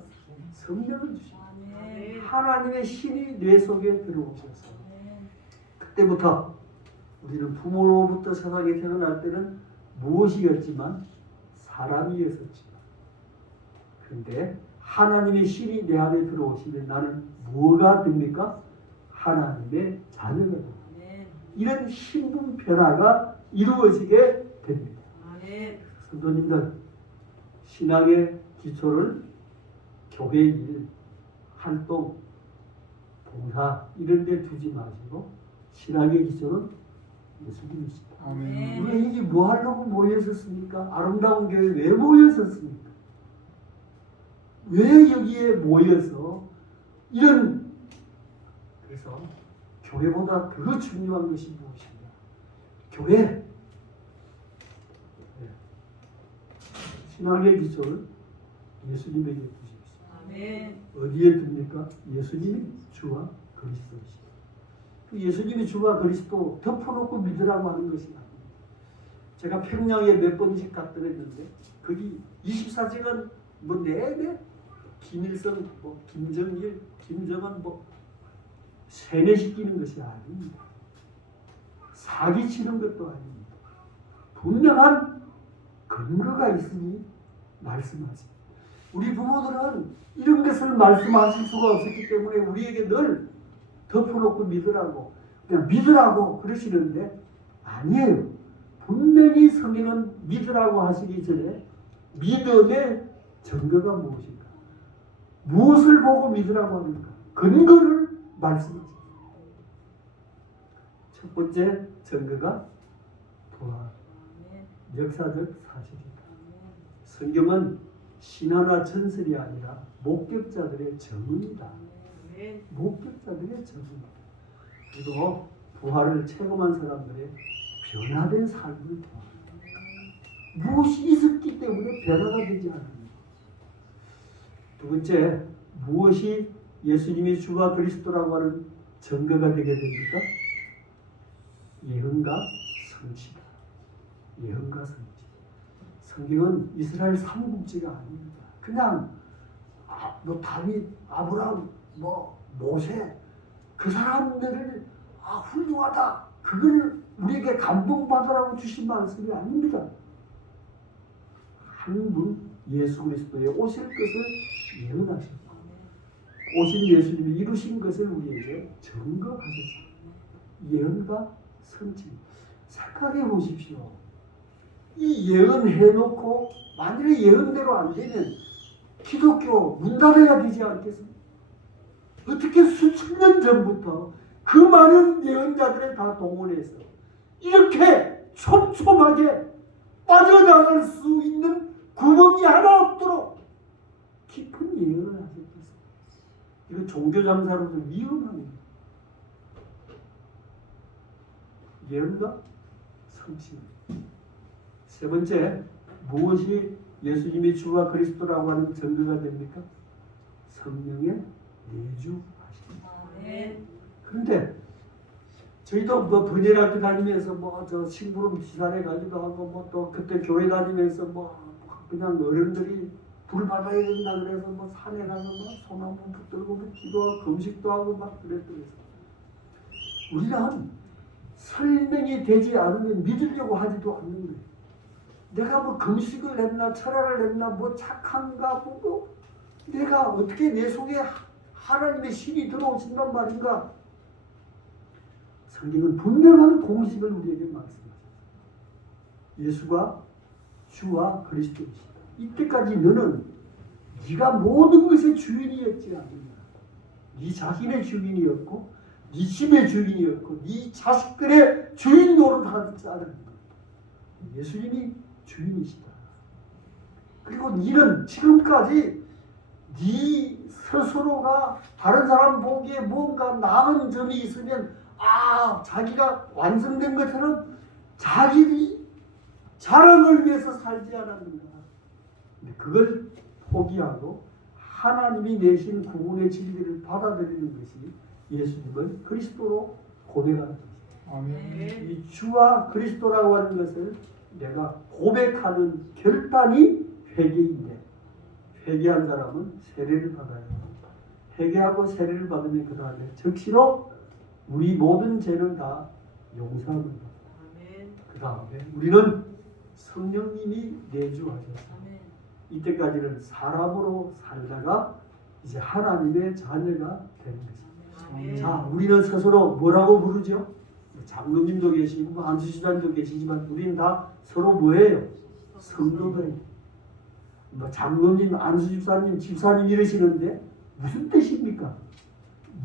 성령을 주십니다. 아멘. 하나님의 신이 뇌 속에 들어오셔서 그때부터 우리는 부모로부터 세상에 태어날 때는 무엇이었지만 사람이었었지만, 그런데 하나님의 신이 내 안에 들어오시면 나는 뭐가 됩니까? 하나님의 자녀가 됩니다. 아멘. 이런 신분 변화가 이루어지게 됩니다. 아멘. 성도님들, 신앙의 기초를 교회 일, 활동, 봉사 이런 데 두지 마시고 신앙의 기초는 예수님이십니다. 아멘. 우리가 이게 뭐 하려고 모였었습니까? 아름다운 교회 왜 모였었습니까? 왜 여기에 모여서 이런, 그래서 교회보다 더 중요한 것이 무엇인가? 교회, 신앙의 기초를 예수님에게 두십시오. 아멘. 어디에 둡니까? 예수님이 주와 그리스도이시다. 그 예수님이 주와 그리스도 덮어놓고 믿으라고 하는 것이 아닙니다. 제가 평양에 몇 번씩 갔더랬는데 거기 24시간 뭐 내내 김일성, 뭐 김정일, 김정은 뭐 세뇌시키는 것이 아닙니다. 사기치는 것도 아닙니다. 분명한 근거가 있으니 말씀하십니다. 우리 부모들은 이런 것을 말씀하실 수가 없었기 때문에 우리에게 늘 덮어놓고 믿으라고, 그냥 믿으라고 그러시는데 아니에요. 분명히 성경은 믿으라고 하시기 전에 믿음의 증거가 무엇인가? 무엇을 보고 믿으라고 하는가? 근거를 말씀하십니다. 첫 번째 증거가 부활, 역사적 사실이다. 성경은 신화나 전설이 아니라 목격자들의 증언이다. 목격자들의 증언이다. 그리고 부활을 체험한 사람들의 변화된 삶을 보아. 무엇이 있었기 때문에 변화가 되지 않습니다. 두 번째, 무엇이 예수님이 주와 그리스도라고 하는 증거가 되게 됩니까? 예언과 성취다. 예언과 성취. 성경은 이스라엘 삼국지가 아닙니다. 그냥 뭐 다윗, 아브라함, 뭐 모세 그 사람들을 훌륭하다. 그걸 우리에게 감동받으라고 주신 말씀이 아닙니다. 한 분 예수 그리스도의 오실 것을 예언하셨다. 오신 예수님이 이루신 것을 우리에게 증거하셨습니다. 예언과 성취. 생각해 보십시오. 이 예언해놓고 만일에 예언대로 안 되면 기독교 문 닫아야 되지 않겠습니까? 어떻게 수천 년 전부터 그 많은 예언자들을 다 동원해서 이렇게 촘촘하게 빠져나갈 수 있는 구멍이 하나 없도록 깊은 예언을 하셨겠습니까? 이거 종교장사로도 위험합니다. 예언과 성취. 세 번째, 무엇이 예수님이 주와 그리스도라고 하는 증거가 됩니까? 성령의 내주하십니다. 그런데 저희도 뭐 번외학교 다니면서 뭐 저 심부름 시간에 가지도 하고 뭐 또 그때 교회 다니면서 뭐 그냥 어른들이 불 받아야 된다 그래서 뭐 산에 가서 뭐 소나무 붙들고 뭐 기도하고 금식도 하고 막 그랬더랬어요. 우리는 설명이 되지 않으면 믿으려고 하지도 않는 거예요. 내가 뭐 금식을 했나 철학을 했나 뭐 착한가 뭐 내가 어떻게 내 속에 하나님의 신이 들어오신단 말인가? 성경은 분명한 공식을 우리에게 말씀하셨습니다. 예수가 주와 그리스도이시다. 이때까지 너는 네가 모든 것의 주인이었지 않느냐. 네 자신의 주인이었고 네 집의 주인이었고 네 자식들의 주인 노릇하지 않았느냐. 예수님이 주인이시다. 그리고 너는 지금까지 네 스스로가 다른 사람 보기에 뭔가 나은 점이 있으면 자기가 완성된 것처럼 자기 자랑을 위해서 살지 않았는가. 근데 그걸 포기하고 하나님이 내신 구원의 진리를 받아들이는 것이 예수님을 그리스도로 고백하는 것입니다. 아멘. 이 주와 그리스도라고 하는 것을 내가 고백하는 결단이 회개인데 회개한 사람은 세례를 받아야 합니다. 회개하고 세례를 받으면 그 다음에 즉시로 우리 모든 죄는 다 용서함을 받아요. 그 다음에 우리는 성령님이 내주하셔서 이때까지는 사람으로 살다가 이제 하나님의 자녀가 되는 것입니다. 자, 우리는 스스로 뭐라고 부르죠? 장로님도 계시고 안수시장도 계시지만 우리는 다 서로 뭐예요? 성도들. 뭐 장로님, 안수집사님, 집사님 이러시는데 무슨 뜻입니까?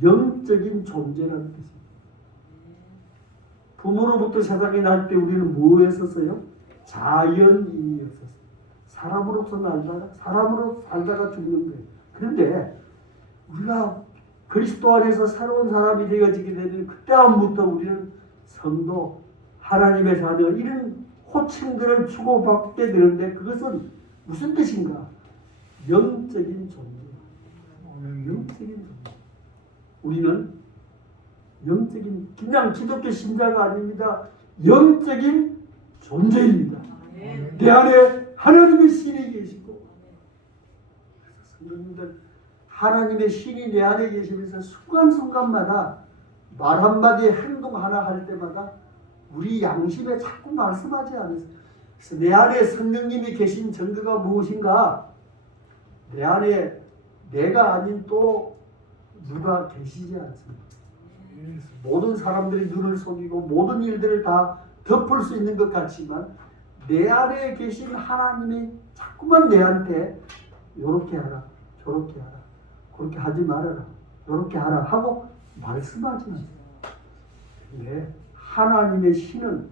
영적인 존재라는 뜻입니다. 부모로부터 세상에 날 때 우리는 뭐 했었어요? 자연인이었었어요. 사람으로서 사람으로 살다가 죽는 거예요. 그런데 우리가 그리스도 안에서 새로운 사람이 되어지게 되면 그때부터 우리는 성도, 하나님의 자녀 이런 호칭들을 주고받게 되는데 그것은 무슨 뜻인가? 영적인 존재. 영적인 존재. 우리는 영적인 그냥 기독교 신자가 아닙니다. 영적인 존재입니다. 내 안에 하나님의 신이 계시고 성도님들 하나님의 신이 내 안에 계시면서 순간순간마다 말 한마디 행동 하나 할 때마다 우리 양심에 자꾸 말씀하지 않으세요. 그래서 내 안에 성령님이 계신 증거가 무엇인가? 내 안에 내가 아닌 또 누가 계시지 않습니다. 모든 사람들이 눈을 속이고 모든 일들을 다 덮을 수 있는 것 같지만 내 안에 계신 하나님이 자꾸만 내한테 이렇게 하라, 저렇게 하라, 그렇게 하지 말아라, 이렇게 하라 하고 말씀하지 않습니다. 근데 하나님의 신은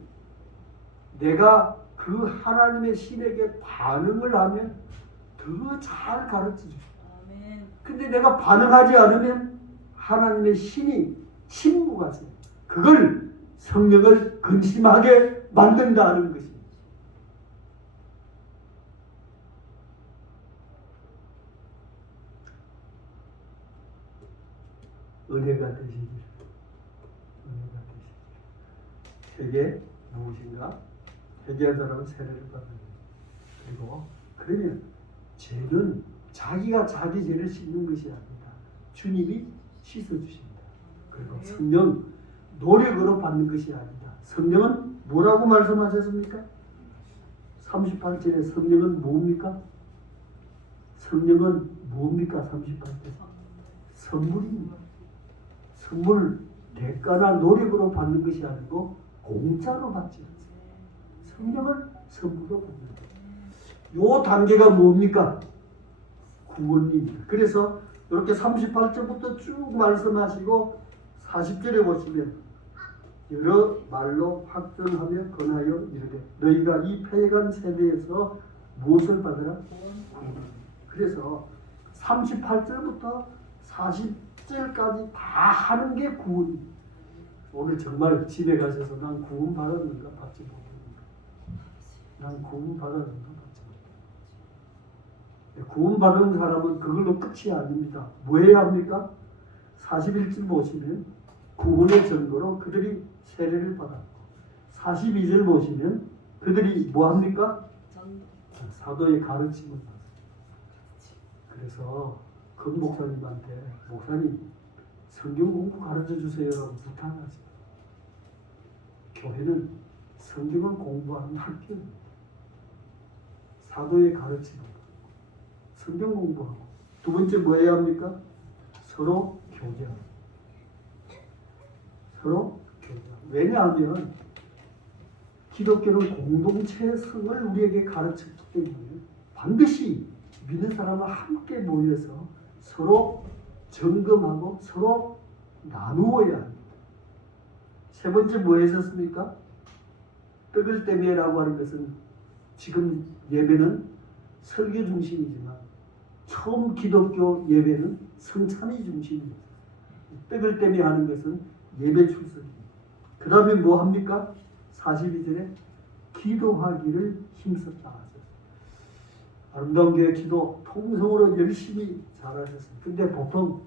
내가 그 하나님의 신에게 반응을 하면 더 잘 가르쳐 줍니다. 근데 내가 반응하지 않으면 하나님의 신이 침묵하세요. 그걸 성령을 근심하게 만든다는 것입니다. 은혜가 되시길. 은혜가 되시길. 회개 무엇인가? 회개한 사람은 세례를 받는 거예요. 그리고 그러면 죄는 자기가 자기 죄를 씻는 것이 아닙니다. 주님이 씻어주십니다. 그리고 성령 노력으로 받는 것이 아니다. 성령은 뭐라고 말씀하셨습니까? 38절에 성령은 뭡니까? 성령은 뭡니까? 38절 선물입니다. 선물 대가나 노력으로 받는 것이 아니고 공짜로 받지 않습니다. 성령을 선물로 받는 거예요. 요 단계가 뭡니까? 구원입니다. 그래서 이렇게 38절부터 쭉 말씀하시고 40절에 보시면 여러 말로 확전하며 권하여 이르되 너희가 이 패간 세대에서 무엇을 받으라? 그래서 38절부터 40절까지 다 하는 게 구원입니다. 오늘 정말 집에 가셔서 난 구원 받았는가 받지 못했는가? 난 구원 받았는가 받지 못했는가? 구원 받은 사람은 그걸로 끝이 아닙니다. 뭐 해야 합니까? 41절 보시면 구원의 증거로 그들이 세례를 받았고 42절 보시면 그들이 뭐 합니까? 사도의 가르침을 받았어요. 그래서 그 목사님한테 목사님 성경 공부 가르쳐 주세요라고 부탁하세요. 교회는 성경을 공부하는 학교입니다. 사도의 가르침을 성경 공부하고 두 번째 뭐 해야 합니까? 서로 교제하고 서로 교제하고 왜냐하면 기독교는 공동체성을 우리에게 가르쳤기 때문에 반드시 믿는 사람과 함께 모여서 서로 점검하고 서로 나누어야 합니다. 세 번째 뭐 했었습니까? 떡을 떼매라고 하는 것은 지금 예배는 설교 중심이지만 처음 기독교 예배는 성찬이 중심입니다. 떡을 떼매 하는 것은 예배 출석입니다. 그 다음에 뭐 합니까? 42절에 기도하기를 힘썼다 하셨어요. 아름다운 교회 기도 통성으로 열심히 잘하셨어요. 근데 보통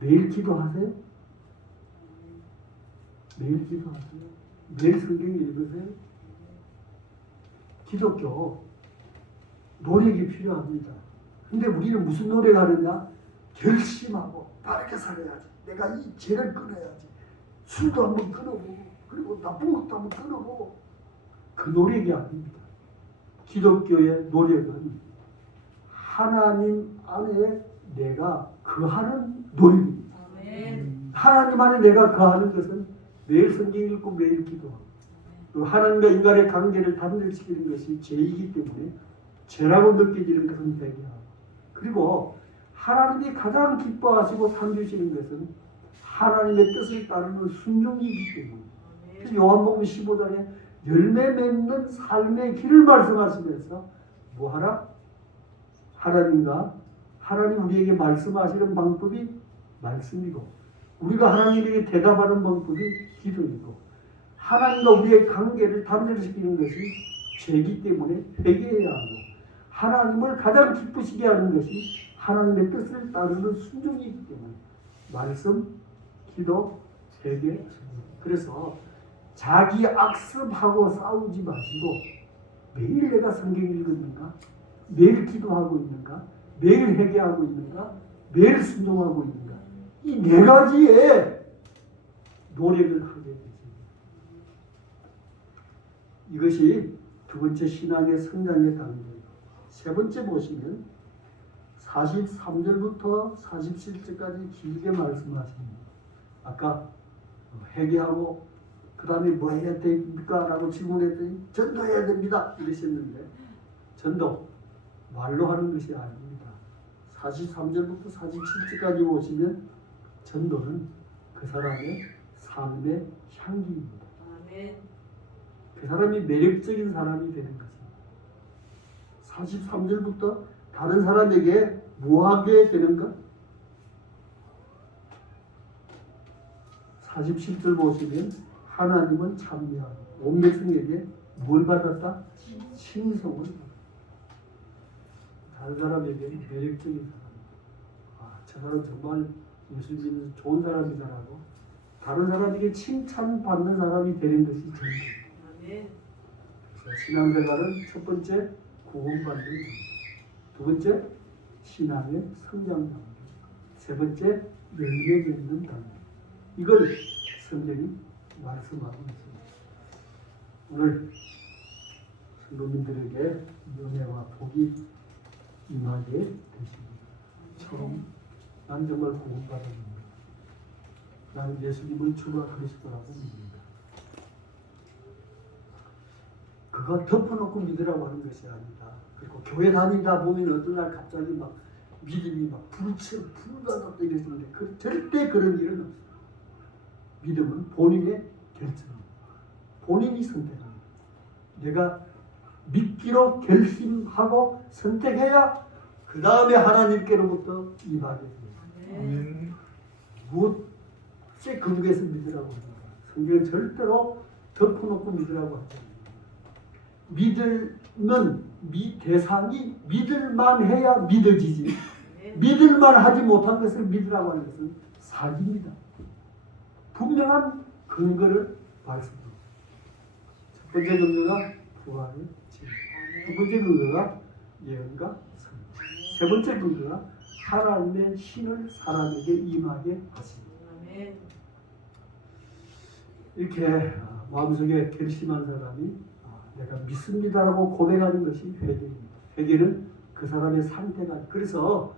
매일 기도하세요? 매일 기도하세요? 매일 성경 읽으세요? 기독교 노력이 필요합니다. 근데 우리는 무슨 노력하느냐? 결심하고 바르게 살아야지. 내가 이 죄를 끊어야지. 술도 한번 끊어보고 그리고 나쁜 것도 한번 끊어보고 그 노력이 아닙니다. 기독교의 노력은 하나님 안에 내가 거하는 노력입니다. 하나님 안에 내가 거하는 것은 매일 성경 읽고 매일 기도하고 또 하나님과 인간의 관계를 단절시키는 것이 죄이기 때문에 죄라고 느껴지는 것은 회개하고 그리고 하나님이 가장 기뻐하시고 상 주시는 것은 하나님의 뜻을 따르는 순종이기 때문에 그래서 요한복음 15장에 열매 맺는 삶의 길을 말씀하시면서 뭐하라? 하나님 우리에게 말씀하시는 방법이 말씀이고 우리가 하나님에게 대답하는 방법이 기도이고 하나님과 우리의 관계를 단절시키는 것이 죄이기 때문에 회개해야 하고 하나님을 가장 기쁘시게 하는 것이 하나님의 뜻을 따르는 순종이기 때문에 말씀, 기도, 회개. 그래서 자기 악습하고 싸우지 마시고 매일 내가 성경 읽었는가? 매일 기도하고 있는가? 매일 회개하고 있는가? 매일 순종하고 있는가? 이 네 가지의 노력을 하게 되십니다. 이것이 두 번째 신앙의 성장의 단계예요. 세 번째 보시면 43절부터 47절까지 길게 말씀하십니다. 아까 회개하고 그 다음에 뭐 해야 됩니까? 라고 질문했더니 전도해야 됩니다. 이러셨는데 전도 말로 하는 것이 아닙니다. 43절부터 47절까지 보시면 전도는 그 사람의 삶의 향기입니다. 그 사람이 매력적인 사람이 되는 것입니다. 43절부터 다른 사람에게 뭐하게 되는가? 47절 보시면 하나님은 찬미하고 온 백성에게 뭘 받았다? 칭송을 받았다. 다른 사람에게 매력적인 사람. 저 사람 정말 예수 믿는 좋은 사람이다라고 다른 사람에게 칭찬받는 사람이 되는 것이 전부입니다. 신앙생활은 첫 번째 구원받는 단계, 두 번째 신앙의 성장 단계, 세 번째 열매 맺는 단계. 이걸 성경이 말씀하고 있습니다. 오늘 성도님들에게 은혜와 복이 임하게 되십니다. 처음 난 정말 구원받았습니다. 나는 예수님을 주가 그리스도라고 믿습니다. 그거 덮어놓고 믿으라고 하는 것이 아니다. 그리고 교회 다니다 보면 어떤 날 갑자기 막 믿음이 막 불가닥 이랬는데 절대 그런 일은 없어요. 믿음은 본인의 결정입니다. 본인이 선택합니다. 내가 믿기로 결심하고 선택해야 그 다음에 하나님께로부터 임하게 됩니다. 무엇에 근거해서 믿으라고 합니다. 성경은 절대로 덮어놓고 믿으라고 하지 않습니다. 믿음은 대상이 믿을만 해야 믿어지지. 믿을만 하지 못한 것을 믿으라고 하는 것은 사기입니다. 분명한 근거를 말씀합니다. 첫 번째 근거가 부활의 진리, 두 번째 근거가 예언과 선지, 세 번째 근거가 하나님의 신을 사람에게 임하게 하십니다. 이렇게 마음속에 결심한 사람이 내가 믿습니다라고 고백하는 것이 회개입니다. 회개는 그 사람의 상태가. 그래서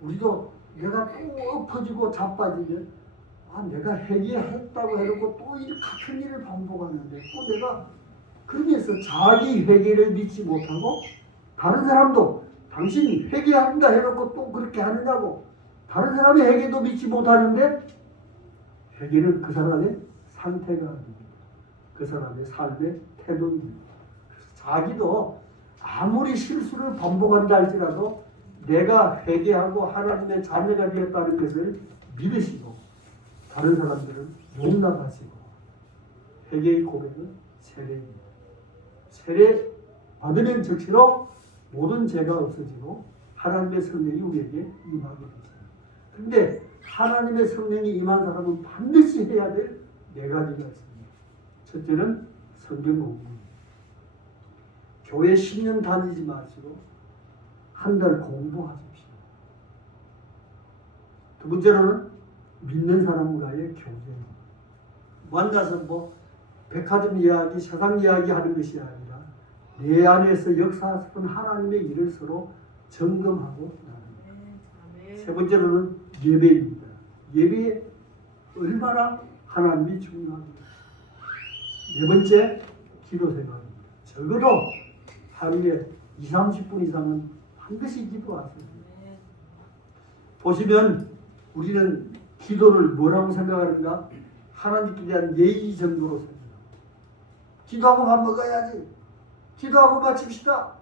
우리도 내가 또 엎어지고 자빠지면 내가 회개했다고 해놓고 또 같은 일을 반복하는데 또 내가 그러면서 자기 회개를 믿지 못하고 다른 사람도 당신 회개한다 해놓고 또 그렇게 하느냐고 다른 사람의 회개도 믿지 못하는데 회개는 그 사람의 상태가 아닙니다. 그 사람의 삶의 태도입니다. 자기도 아무리 실수를 반복한다 할지라도 내가 회개하고 하나님의 자녀가 되었다는 것을 믿으시고 다른 사람들은 용납하시고 회개의 고백은 세례입니다. 세례 받으면 즉시로 모든 죄가 없어지고 하나님의 성령이 우리에게 임하게 됩니다. 그런데 하나님의 성령이 임한 사람은 반드시 해야 될 네 가지가 있습니다. 첫째는 성경 공부입니다. 교회 10년 다니지 마시고 한 달 공부하십시오. 두 번째로는 믿는 사람과의 교제. 만나서 뭐 백화점 이야기, 세상 이야기 하는 것이 아니라 내 안에서 역사하시는 하나님의 일을 서로 점검하고 나눕니다. 세 번째로는 예배입니다. 예배에 얼마나 하나님이 중요합니다. 네 번째, 기도 생활입니다. 적어도 하루에 20-30분 이상은 반드시 기도하세요. 보시면 우리는 기도를 뭐라고 생각하는가? 하나님께 대한 예의 정도로 생각합니다. 기도하고 밥 먹어야지. 기도하고 마칩시다.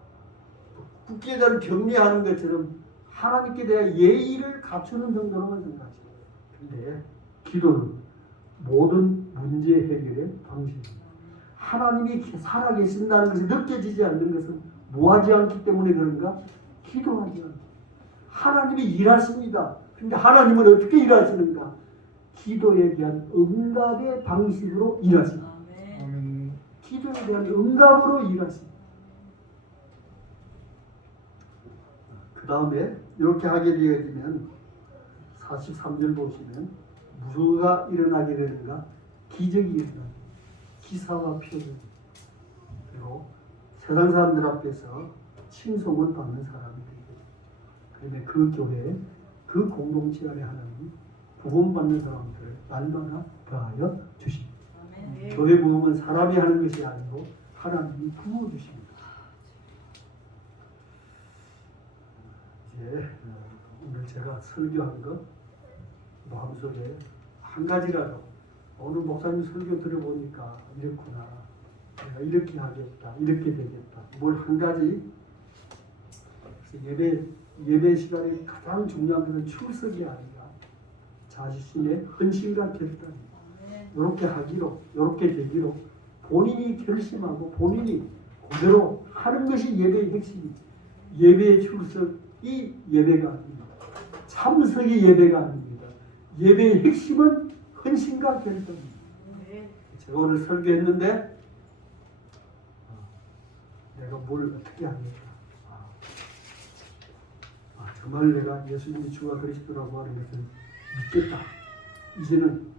국기에 대한 경례하는 것처럼 하나님께 대한 예의를 갖추는 정도로만 생각하시는 거예요. 그런데 기도는 모든 문제 해결의 방식입니다. 하나님이 살아계신다는 것이 느껴지지 않는 것은 뭐하지 않기 때문에 그런가? 기도하지 않습니다. 하나님이 일하십니다. 그런데 하나님은 어떻게 일하시는가? 기도에 대한 응답의 방식으로 일하십니다. 기도에 대한 응답으로 일하십니다. 그 다음에 이렇게 하게 되어지면 43절 보시면 무엇가 일어나게 되는가? 기적이 일어납니다. 기사와 표적. 그리고 세상 사람들 앞에서 칭송을 받는 사람이 되고, 그런데 그 교회, 그 공동체 안에 하나님이 구원받는 사람들을 날마다 더하여 주십니다. 교회 부흥은 사람이 하는 것이 아니고 하나님이 부어주십니다. 이제 오늘 제가 설교한 것 마음속에 한 가지라도 오늘 목사님 설교 들어보니까 이렇구나, 내가 이렇게 하겠다, 이렇게 되겠다, 뭘 한 가지. 예배 시간에 가장 중요한 것은 출석이 아니라 자신의 헌신과 결단입니다. 이렇게 하기로, 이렇게 되기로 본인이 결심하고 본인이 그대로 하는 것이 예배의 핵심입니다. 예배의 출석이 예배가 아닙니다. 참석이 예배가 아닙니다. 예배의 핵심은 헌신과 결단입니다. 제가 오늘 설교했는데 내가 뭘 어떻게 하겠다. 정말 내가 예수님이 주가 그리스도라고 하는 것을 믿겠다. 이제는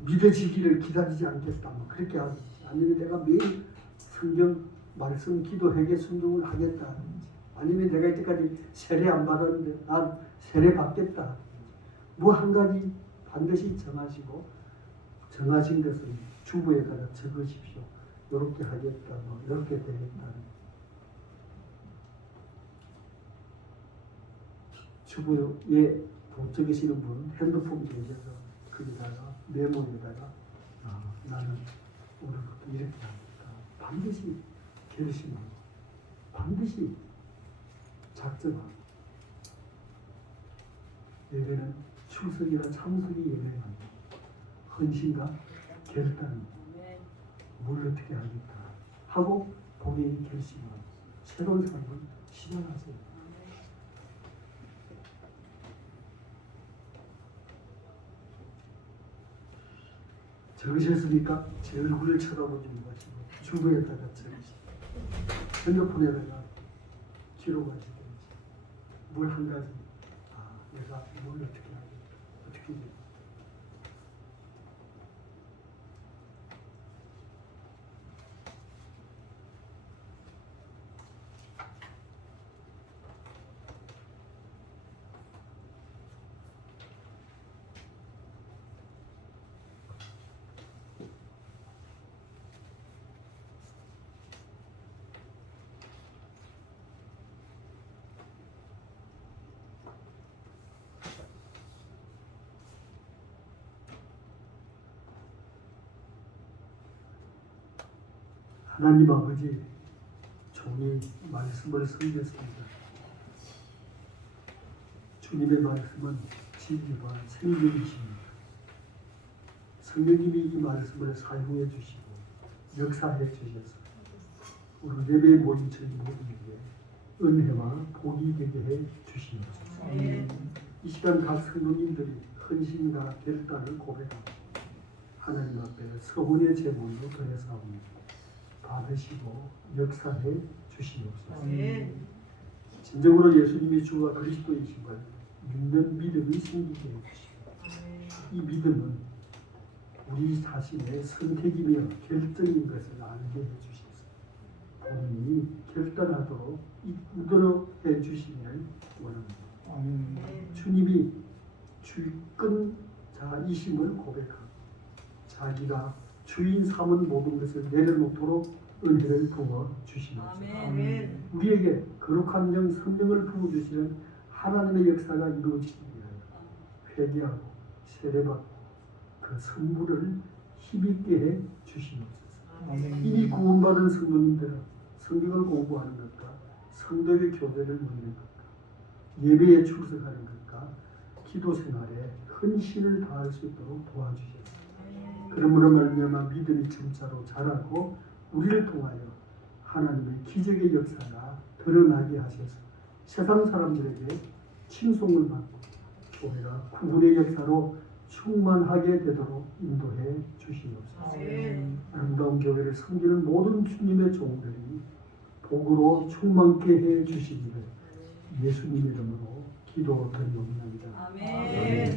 믿어지기를 기다리지 않겠다. 뭐 그렇게 하지. 아니면 내가 매일 성경 말씀 기도 회개 순종을 하겠다. 아니면 내가 이때까지 세례 안 받았는데 난 세례 받겠다. 뭐 한 가지 반드시 정하시고, 정하신 것은 주부에다가 적으십시오. 이렇게 하겠다. 뭐 이렇게 되겠다. 주부에 적으시는 분 핸드폰 계셔서 거기다가 메모에다가 나는 오늘부터 이렇게 합니다. 반드시 결심하고 반드시 작정하고. 예배는 출석이나 참석이 예배가 아니고 헌신과 결단입니다. 뭘 어떻게 하겠다 하고 본인이 결심하고 새로운 삶을 시작하세요. 적으셨습니까? 제 얼굴을 쳐다보지 마시고 주부에다가 적으시고 핸드폰에다가 기록하시든지 뭘 한 가지, 내가 뭘 어떻게 하겠다, 어떻게 되겠다. 하나님 아버지, 종이 말씀을 섬겼습니다. 주님의 말씀은 진리와 생명이십니다. 성령님이 이 말씀을 사용해 주시고 역사해 주셔서 오늘 예배에 모인 저희 모두에게 은혜와 복이 되게 해 주시옵소서. 이 시간 각 성도님들이 헌신과 결단을 고백하고 하나님 앞에 서훈의 제물로 드려사옵니다. 받으시고 역사해 주시옵소서. 아멘. 진정으로 예수님이 주와 그리스도이신 걸 믿는 믿음이 생기게 해주시고 이 믿음은 우리 자신의 선택이며 결정인 것을 알게 해주셔서 본인이 결단하도록 이끌도록 해주시면 원합니다. 주님이 주권자이심을 고백하고 자기가 주인 삼은 모든 것을 내려놓도록 은혜를 부어 주시옵소서. 아멘. 우리에게 거룩한 영 성령을 부어 주시는 하나님의 역사가 이루어지기 위하여 회개하고 세례받고 그 선물을 힘있게 해 주시옵소서. 이미 구원받은 성도님들은 성경을 공부하는 것과 성도의 교제를 누리는 것과 예배에 출석하는 것과 기도 생활에 헌신을 다할 수 있도록 도와주셔서 그러므로 말미암아 믿음이 점차로 자라고 우리를 통하여 하나님의 기적의 역사가 드러나게 하셔서 세상 사람들에게 칭송을 받고 교회가 구분의 역사로 충만하게 되도록 인도해 주시옵소서. 아멘. 아름다운 교회를 섬기는 모든 주님의 종들이 복으로 충만케 해 주시기를 예수님 이름으로 기도드리옵나이다. 아멘.